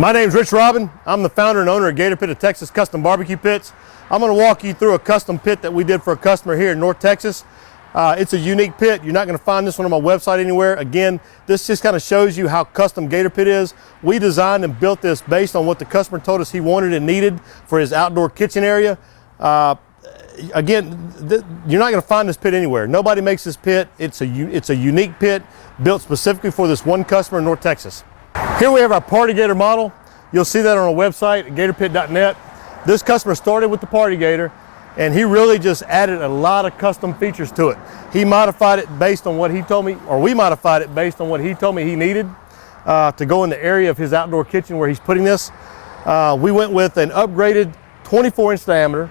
My name's Ritch. I'm the founder and owner of Gator Pit of Texas Custom Barbecue Pits. I'm going to walk you through a custom pit that we did for a customer here in North Texas. It's a unique pit. You're not going to find this one on my website anywhere. Again, this just kind of shows you how custom Gator Pit is. We designed and built this based on what the customer told us he wanted and needed for his outdoor kitchen area. Again, you're not going to find this pit anywhere. Nobody makes this pit. It's a unique pit built specifically for this one customer in North Texas. Here we have our Party Gator model. You'll see that on our website at gatorpit.net. This customer started with the Party Gator, and he really just added a lot of custom features to it. He modified it based on what he told me, or we modified it based on what he told me he needed to go in the area of his outdoor kitchen where he's putting this. We went with an upgraded 24-inch diameter,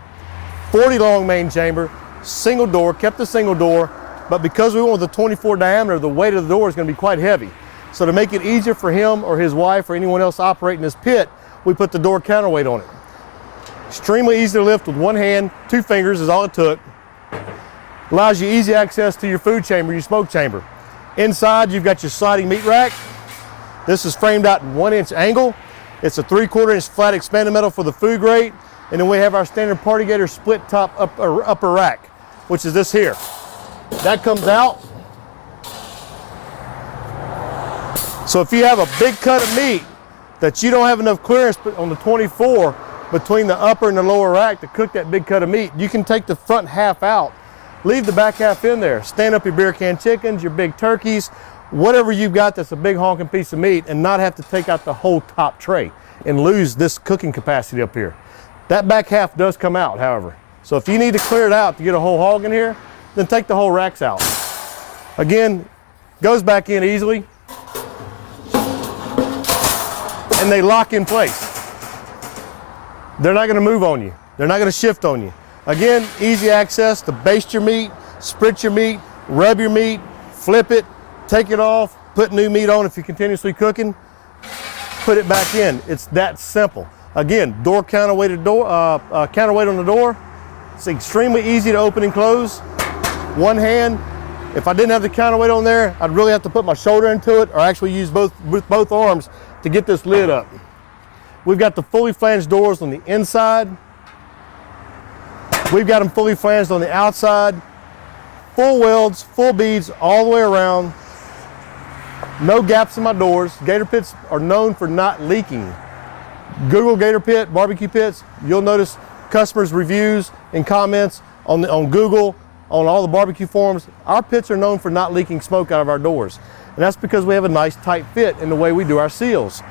40 long main chamber, single door, kept the single door, but because we went with the 24 diameter, the weight of the door is going to be quite heavy. So to make it easier for him or his wife or anyone else operating this pit, we put the door counterweight on it. Extremely easy to lift with one hand, 2 fingers is all it took. Allows you easy access to your food chamber, your smoke chamber. Inside, you've got your sliding meat rack. This is framed out in 1-inch angle. It's a 3/4-inch flat expanded metal for the food grate. And then we have our standard Party Gator split top upper rack, which is this here. That comes out. So if you have a big cut of meat that you don't have enough clearance on the 24 between the upper and the lower rack to cook that big cut of meat, you can take the front half out, leave the back half in there, stand up your beer can chickens, your big turkeys, whatever you've got that's a big honking piece of meat, and not have to take out the whole top tray and lose this cooking capacity up here. That back half does come out, however. So if you need to clear it out to get a whole hog in here, then take the whole racks out. Again, goes back in easily, and they lock in place. They're not gonna move on you. They're not gonna shift on you. Again, easy access to baste your meat, spritz your meat, rub your meat, flip it, take it off, put new meat on if you're continuously cooking, put it back in. It's that simple. Again, door counterweighted door, counterweight on the door. It's extremely easy to open and close. One hand. If I didn't have the counterweight on there, I'd really have to put my shoulder into it or actually use both arms to get this lid up. We've got the fully flanged doors on the inside. We've got them fully flanged on the outside. Full welds, full beads all the way around. No gaps in my doors. Gator pits are known for not leaking. Google Gator Pit, barbecue pits. You'll notice customers' reviews and comments on Google, on all the barbecue forums. Our pits are known for not leaking smoke out of our doors. And that's because we have a nice tight fit in the way we do our seals.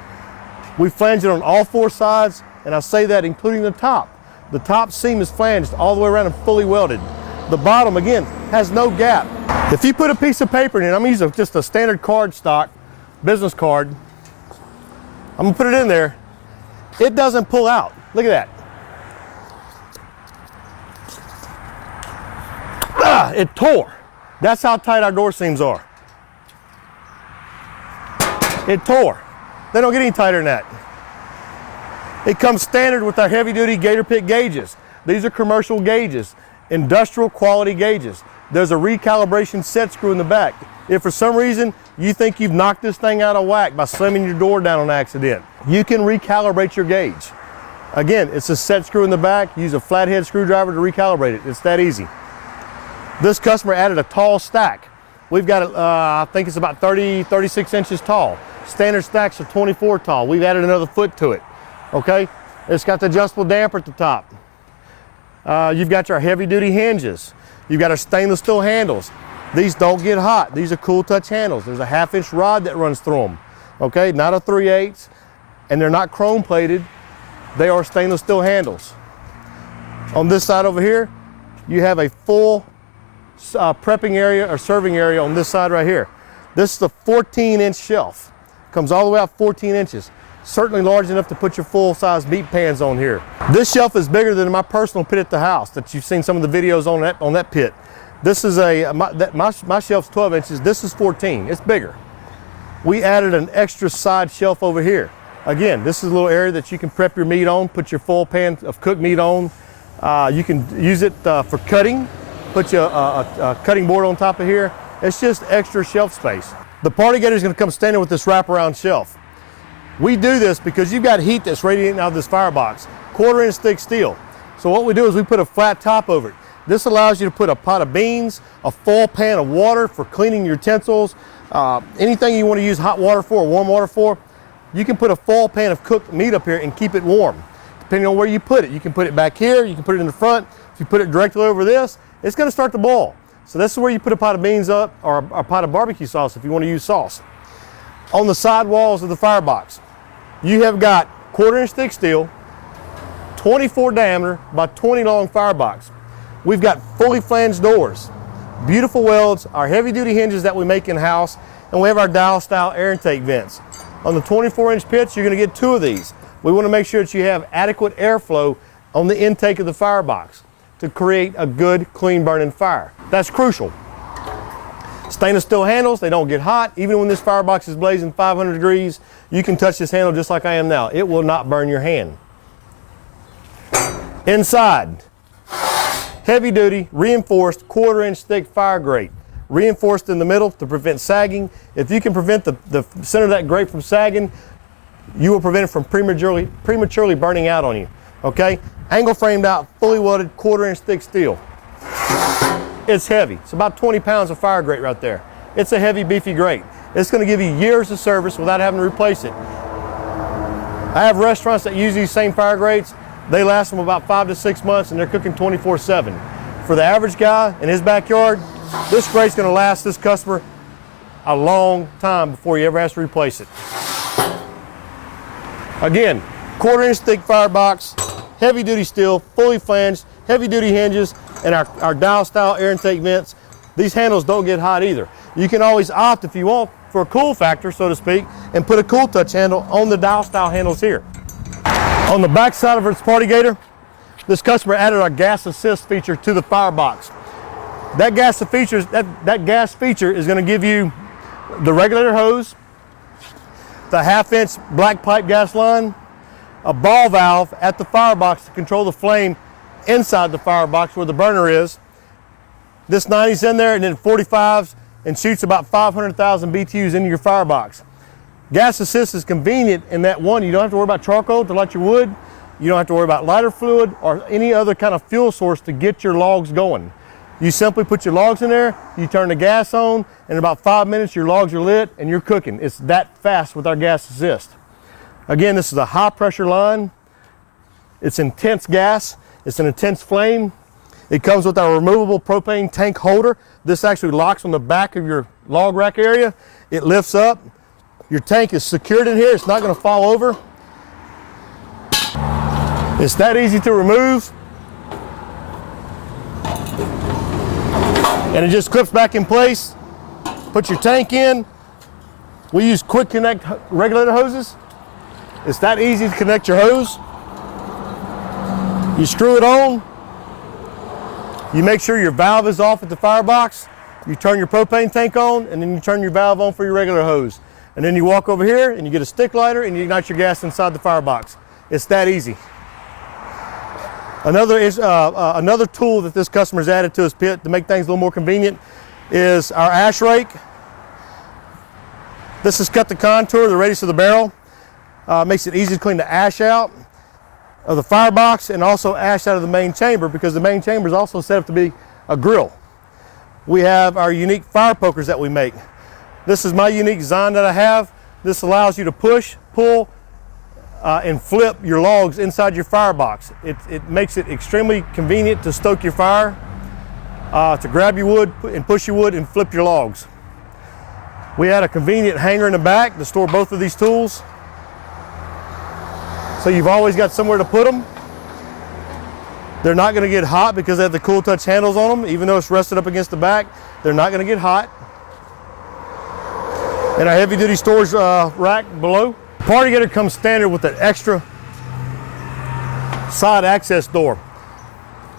We flange it on all 4 sides, and I say that including the top. The top seam is flanged all the way around and fully welded. The bottom, again, has no gap. If you put a piece of paper in it, I'm gonna use just a standard card stock, business card. I'm gonna put it in there. It doesn't pull out. Look at that. It tore. That's how tight our door seams are. It tore. They don't get any tighter than that. It comes standard with our heavy-duty Gator Pit gauges. These are commercial gauges, industrial quality gauges. There's a recalibration set screw in the back. If for some reason you think you've knocked this thing out of whack by slamming your door down on accident, you can recalibrate your gauge. Again, it's a set screw in the back. Use a flathead screwdriver to recalibrate it. It's that easy. This customer added a tall stack. We've got, I think it's about 36 inches tall. Standard stacks are 24 tall. We've added another foot to it, okay? It's got the adjustable damper at the top. You've got your heavy duty hinges. You've got our stainless steel handles. These don't get hot. These are cool touch handles. There's a 1/2-inch rod that runs through them, okay? Not a 3/8, and they're not chrome plated. They are stainless steel handles. On this side over here, you have a full prepping area or serving area on this side right here. This is a 14-inch shelf. Comes all the way out 14 inches. Certainly large enough to put your full-size meat pans on here. This shelf is bigger than my personal pit at the house that you've seen some of the videos on that pit. This is my shelf's 12 inches. This is 14. It's bigger. We added an extra side shelf over here. Again, this is a little area that you can prep your meat on, put your full pan of cooked meat on. You can use it for cutting. Put your cutting board on top of here. It's just extra shelf space. The Party Gator is going to come standard with this wraparound shelf. We do this because you've got heat that's radiating out of this firebox, 1/4 inch thick steel. So what we do is we put a flat top over it. This allows you to put a pot of beans, a full pan of water for cleaning your utensils, anything you want to use hot water for or warm water for. You can put a full pan of cooked meat up here and keep it warm. Depending on where you put it. You can put it back here, you can put it in the front. If you put it directly over this, it's going to start to boil. So this is where you put a pot of beans up, or a pot of barbecue sauce if you want to use sauce. On the side walls of the firebox, you have got 1/4 inch thick steel, 24 diameter by 20 long firebox. We've got fully flanged doors, beautiful welds, our heavy duty hinges that we make in-house, and we have our dial style air intake vents. On the 24 inch pits, you're going to get 2 of these. We want to make sure that you have adequate airflow on the intake of the firebox to create a good, clean burning fire. That's crucial. Stainless steel handles, they don't get hot. Even when this firebox is blazing 500 degrees, you can touch this handle just like I am now. It will not burn your hand. Inside, heavy duty, reinforced, 1/4 inch thick fire grate. Reinforced in the middle to prevent sagging. If you can prevent the center of that grate from sagging, you will prevent it from prematurely burning out on you, okay? Angle framed out, fully welded, 1/4 inch thick steel. It's heavy. It's about 20 pounds of fire grate right there. It's a heavy, beefy grate. It's going to give you years of service without having to replace it. I have restaurants that use these same fire grates. They last them about 5 to 6 months, and they're cooking 24/7. For the average guy in his backyard, this grate's going to last this customer a long time before he ever has to replace it. Again, 1/4 inch thick firebox, heavy duty steel, fully flanged, heavy duty hinges, and our dial style air intake vents. These handles don't get hot either. You can always opt, if you want, for a cool factor, so to speak, and put a cool touch handle on the dial style handles here. On the back side of its party Gator, this customer added our gas assist feature to the firebox. That gas feature is going to give you the regulator hose, the 1/2 inch black pipe gas line, a ball valve at the firebox to control the flame inside the firebox where the burner is. This 90's in there, and then 45s, and shoots about 500,000 BTUs into your firebox. Gas assist is convenient in that, one, you don't have to worry about charcoal to light your wood. You don't have to worry about lighter fluid or any other kind of fuel source to get your logs going. You simply put your logs in there, you turn the gas on, and in about 5 minutes your logs are lit and you're cooking. It's that fast with our gas assist. Again, this is a high pressure line. It's intense gas. It's an intense flame. It comes with our removable propane tank holder. This actually locks on the back of your log rack area. It lifts up. Your tank is secured in here. It's not going to fall over. It's that easy to remove. And it just clips back in place. Put your tank in. We use quick connect regulator hoses. It's that easy to connect your hose. You screw it on. You make sure your valve is off at the firebox. You turn your propane tank on, and then you turn your valve on for your regular hose. And then you walk over here and you get a stick lighter and you ignite your gas inside the firebox. It's that easy. Another tool that this customer's added to his pit to make things a little more convenient is our ash rake. This has cut the contour, the radius of the barrel. Makes it easy to clean the ash out of the firebox and also ash out of the main chamber, because the main chamber is also set up to be a grill. We have our unique fire pokers that we make. This is my unique design that I have. This allows you to push, pull, and flip your logs inside your firebox. It makes it extremely convenient to stoke your fire, to grab your wood and push your wood and flip your logs. We had a convenient hanger in the back to store both of these tools. So you've always got somewhere to put them. They're not going to get hot because they have the cool touch handles on them. Even though it's rested up against the back, they're not going to get hot. And our heavy duty storage rack below. Party Gator comes standard with an extra side access door.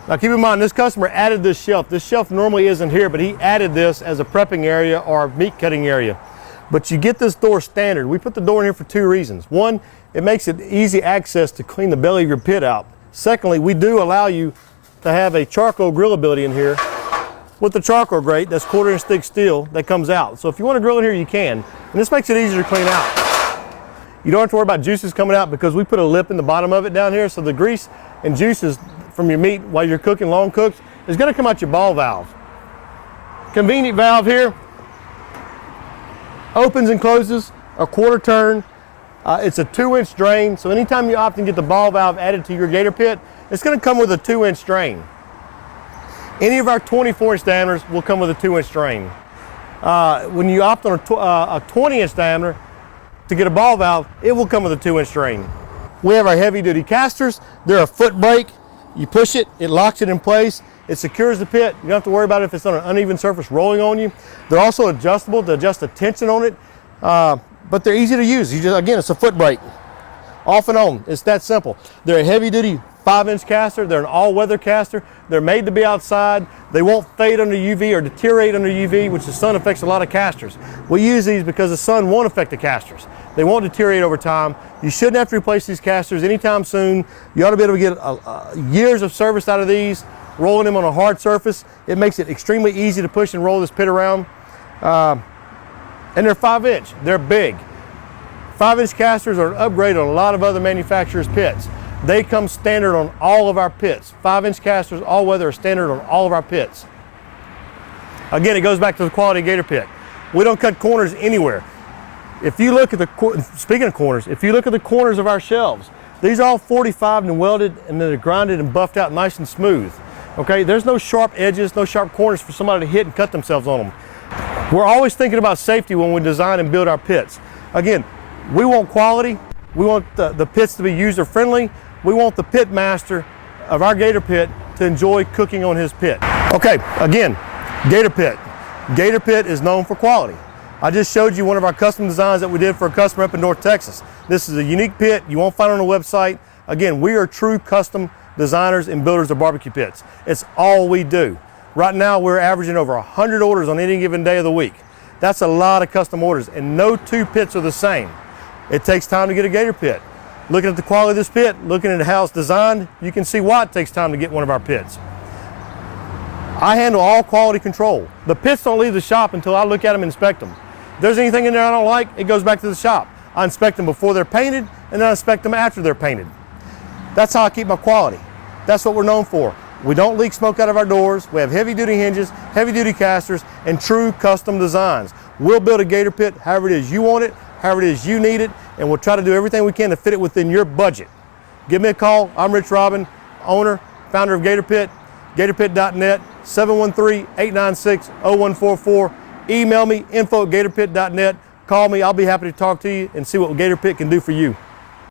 Now keep in mind, this customer added this shelf. This shelf normally isn't here, but he added this as a prepping area or a meat cutting area. But you get this door standard. We put the door in here for 2 reasons. One, it makes it easy access to clean the belly of your pit out. Secondly, we do allow you to have a charcoal grill ability in here with the charcoal grate that's 1/4 inch thick steel that comes out. So if you want to grill in here, you can. And this makes it easier to clean out. You don't have to worry about juices coming out because we put a lip in the bottom of it down here, so the grease and juices from your meat while you're cooking long cooks is going to come out your ball valve. Convenient valve here. Opens and closes a quarter turn. It's a 2-inch drain, so anytime you opt and get the ball valve added to your Gator pit, it's going to come with a 2-inch drain. Any of our 24-inch diameters will come with a 2-inch drain. When you opt on a 20-inch diameter to get a ball valve, it will come with a 2-inch drain. We have our heavy-duty casters. They're a foot brake. You push it, it locks it in place. It secures the pit. You don't have to worry about if it's on an uneven surface rolling on you. They're also adjustable to adjust the tension on it, but they're easy to use. Again, it's a foot brake, off and on. It's that simple. They're a heavy-duty 5-inch caster. They're an all-weather caster. They're made to be outside. They won't fade under UV or deteriorate under UV, which the sun affects a lot of casters. We use these because the sun won't affect the casters. They won't deteriorate over time. You shouldn't have to replace these casters anytime soon. You ought to be able to get years of service out of these, rolling them on a hard surface. It makes it extremely easy to push and roll this pit around. And they're 5-inch. They're big. 5-inch casters are an upgrade on a lot of other manufacturers' pits. They come standard on all of our pits. 5-inch casters, all weather, are standard on all of our pits. Again, it goes back to the quality Gator pit. We don't cut corners anywhere. If you look at speaking of corners, if you look at the corners of our shelves, these are all 45'd and welded, and then they're grinded and buffed out nice and smooth. Okay, there's no sharp edges, no sharp corners for somebody to hit and cut themselves on them. We're always thinking about safety when we design and build our pits. Again, we want quality. We want the pits to be user friendly. We want the pit master of our Gator pit to enjoy cooking on his pit. Okay, again, Gator pit. Gator pit is known for quality. I just showed you one of our custom designs that we did for a customer up in North Texas. This is a unique pit you won't find on the website. Again, we are true custom designers and builders of barbecue pits. It's all we do. Right now, we're averaging over 100 orders on any given day of the week. That's a lot of custom orders, and no two pits are the same. It takes time to get a Gator pit. Looking at the quality of this pit, looking at how it's designed, you can see why it takes time to get one of our pits. I handle all quality control. The pits don't leave the shop until I look at them and inspect them. If there's anything in there I don't like, it goes back to the shop. I inspect them before they're painted, and then I inspect them after they're painted. That's how I keep my quality. That's what we're known for. We don't leak smoke out of our doors. We have heavy-duty hinges, heavy-duty casters, and true custom designs. We'll build a Gator pit however it is you want it, however it is you need it, and we'll try to do everything we can to fit it within your budget. Give me a call. I'm Ritch Robin, owner, founder of Gator Pit, gatorpit.net, 713-896-0144. Email me, info@gatorpit.net. Call me. I'll be happy to talk to you and see what Gator Pit can do for you.